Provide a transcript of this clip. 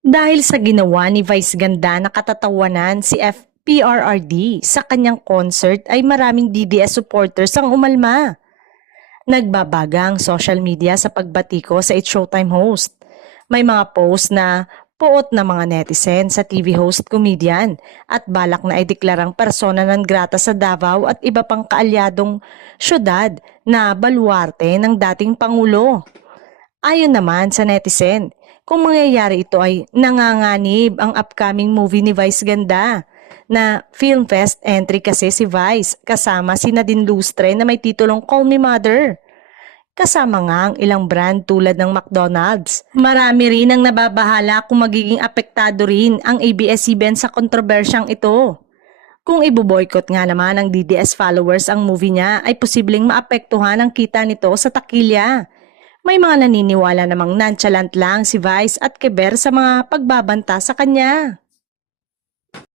Dahil sa ginawa ni Vice Ganda na katatawanan si FPRRD sa kanyang concert ay maraming DDS supporters ang umalma. Nagbabaga ang social media sa pagbatiko sa It's Showtime host. May mga post na poot na mga netizen sa TV host comedian at balak na ideklarang persona non grata sa Davao at iba pang kaalyadong syudad na baluarte ng dating Pangulo. Ayon naman sa netizen, kung mangyayari ito ay nanganganib ang upcoming movie ni Vice Ganda na Film Fest entry kasi si Vice kasama si Nadine Lustre na may titulong Call Me Mother. Kasama nga ang ilang brand tulad ng McDonald's. Marami rin ang nababahala kung magiging apektado rin ang ABS-CBN sa kontrobersyang ito. Kung iboboykot nga naman ng DDS followers ang movie niya ay posibleng maapektuhan ang kita nito sa takilya. May mga naniniwala namang nonchalant lang si Vice at Keber sa mga pagbabanta sa kanya.